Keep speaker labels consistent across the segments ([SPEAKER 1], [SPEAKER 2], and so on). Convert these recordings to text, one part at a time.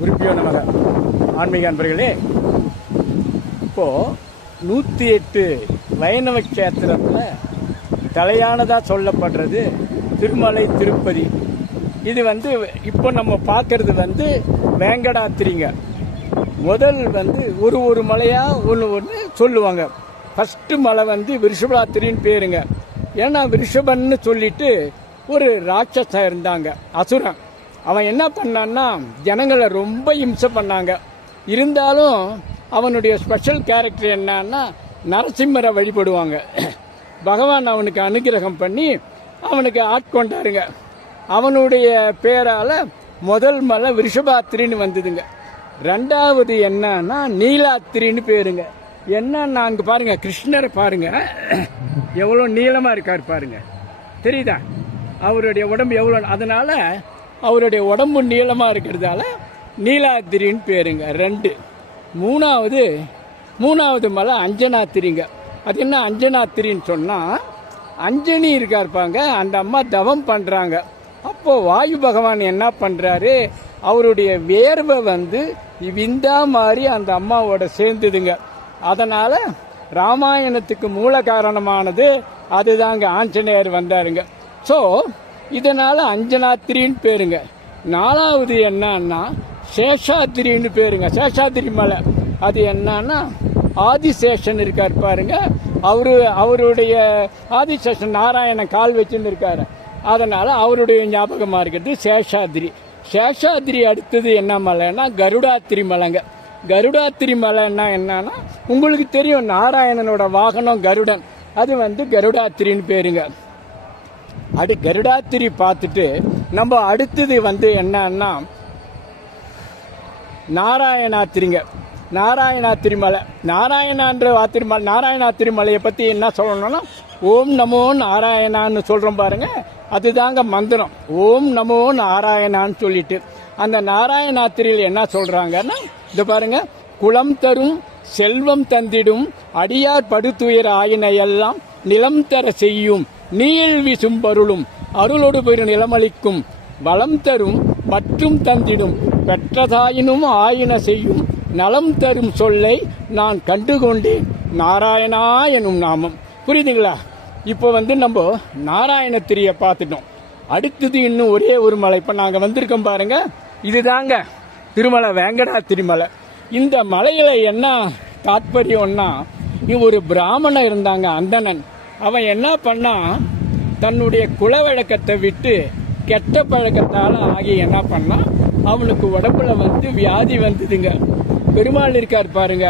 [SPEAKER 1] குறிப்பியோ நமக ஆன்மீக அன்பர்களே இப்போ நூற்றி எட்டு வைணவ கஷேத்திரத்தில் தலையானதாக சொல்லப்படுறது திருமலை திருப்பதி. இது வந்து இப்போ நம்ம பார்க்கறது வந்து வேங்கடாத்திரிங்க. முதல் வந்து ஒரு ஒரு மலையாக ஒன்று ஒன்று சொல்லுவாங்க. ஃபஸ்ட்டு மலை வந்து விருஷபாத்திரின்னு பேருங்க. ஏன்னா விருஷபன்னு சொல்லிட்டு ஒரு ராட்சசன் இருந்தாங்க அசுரன். அவன் என்ன பண்ணான்னா ஜனங்களை ரொம்ப இம்சை பண்ணாங்க. இருந்தாலும் அவனுடைய ஸ்பெஷல் கேரக்டர் என்னன்னா நரசிம்மரை வழிபடுவாங்க. பகவான் அவனுக்கு அனுகிரகம் பண்ணி அவனுக்கு ஆட்கொண்டாருங்க அவனுடைய பேரால் முதல் மலை விருஷபாத்திரின்னு வந்ததுங்க. ரெண்டாவது என்னன்னா நீலாத்திரின்னு பேருங்க. என்னன்னா அங்கே பாருங்க கிருஷ்ணரை பாருங்க. எவ்வளோ நீளமாக இருக்கார் பாருங்க. தெரியுதா? அவருடைய உடம்பு எவ்வளோ அதனால அவருடைய உடம்பு நீளமாக இருக்கிறதால நீலாத்திரின்னு பேருங்க ரெண்டு. மூணாவது மூணாவது மலை அஞ்சனாத்திரிங்க. அது என்ன அஞ்சனாத்திரின்னு சொன்னால் அஞ்சனி இருக்கா இருப்பாங்க அந்த அம்மா தவம் பண்ணுறாங்க அப்போது வாயு பகவான் என்ன பண்ணுறாரு அவருடைய வேர்வை வந்து விந்தா மாதிரி அந்த அம்மாவோட சேர்ந்துதுங்க. அதனால் ராமாயணத்துக்கு மூல காரணமானது அதுதாங்க ஆஞ்சநேயர் வந்தாருங்க. ஸோ இதனால் அஞ்சனாத்திரின்னு பேருங்க. நாலாவது என்னன்னா சேஷாத்திரின்னு பேருங்க. சேஷாத்திரி மலை. அது என்னன்னா ஆதிசேஷன் இருக்கார் பாருங்க. அவரு அவருடைய ஆதிசேஷன் நாராயணன் கால் வச்சுன்னு இருக்காரு. அதனால் அவருடைய ஞாபகமாக இருக்கிறது சேஷாத்திரி. சேஷாத்திரி அடுத்தது என்ன மலைன்னா கருடாத்திரி மலைங்க. கருடாத்திரி மலைன்னா என்னன்னா உங்களுக்கு தெரியும் நாராயணனோட வாகனம் கருடன். அது வந்து கருடாத்திரின்னு பேருங்க. அடு கருடாத்திரி பார்த்துட்டு நம்ம அடுத்தது வந்து என்னன்னா நாராயணாத்திரிங்க. நாராயணாத்திரி மலை நாராயணான்ற வாத்திரி நாராயணாத்திரிமலையை பற்றி என்ன சொல்லணும்னா ஓம் நமோ நாராயணான்னு சொல்கிறோம் பாருங்க. அதுதாங்க மந்திரம். ஓம் நமோ நாராயணான்னு சொல்லிட்டு. அந்த நாராயணாத்திரியில் என்ன சொல்கிறாங்கன்னா இது பாருங்க குளம் தரும் செல்வம் தந்திடும் அடியார் படுத்துயர் ஆயினையெல்லாம் நிலம் தர செய்யும். நீள் வீசும் பருளும் அருளொடு பெரு நிலமளிக்கும் வளம் தரும் மற்றும் தந்திடும் பெற்றதாயினும் ஆயின செய்யும் நலம் தரும் சொல்லை நான் கண்டுகொண்டேன். நாராயணா எனும் நாமம். புரியுதுங்களா? இப்போ வந்து நம்ம நாராயணத்திரியை பார்த்துட்டோம். அடுத்தது இன்னும் ஒரே ஒரு மலை. இப்போ நாங்கள் வந்திருக்கோம் பாருங்க. இதுதாங்க திருமலை வேங்கடா திருமலை. இந்த மலையில என்ன தாற்பயம்னா ஒரு பிராமணன் இருந்தாங்க அந்தணன். அவன் என்ன பண்ணான் தன்னுடைய குல வழக்கத்தை விட்டு கெட்ட பழக்கத்தால் ஆகி என்ன பண்ணான் அவனுக்கு உடம்புல வந்து வியாதி வந்ததுங்க. பெருமாள் இருக்கார் பாருங்க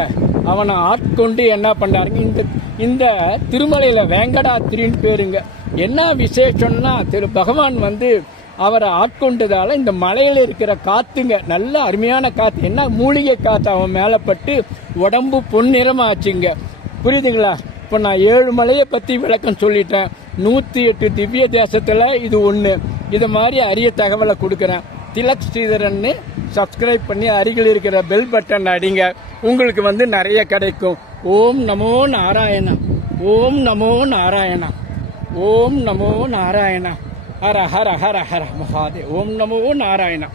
[SPEAKER 1] அவனை ஆட்கொண்டு என்ன பண்ணாருங்க இந்த இந்த திருமலையில் வேங்கடாத்திரின்னு பேருங்க. என்ன விசேஷம்னா திரு பகவான் வந்து அவரை ஆட்கொண்டதால இந்த மலையில் இருக்கிற காத்துங்க நல்ல அருமையான காற்று என்ன மூலிகை காற்று அவன் மேலே பட்டு உடம்பு பொன்னிறமாச்சுங்க. புரியுதுங்களா? இப்போ நான் ஏழு மலையை பற்றி விளக்கம் சொல்லிட்டேன். நூற்றி எட்டு திவ்ய தேசத்தில் இது ஒன்று இது மாதிரி அரிய தகவலை கொடுக்குறேன். திலக் ஸ்ரீதரன்னு சப்ஸ்கிரைப் பண்ணி அருகில் இருக்கிற பெல் பட்டன் அடிங்க. உங்களுக்கு வந்து நிறைய கிடைக்கும். ஓம் நமோ நாராயணா. ஓம் நமோ நாராயணா. ஓம் நமோ நாராயணா. ஹர ஹர ஹர ஹர மகாதே ஓம் நமோ நாராயணா.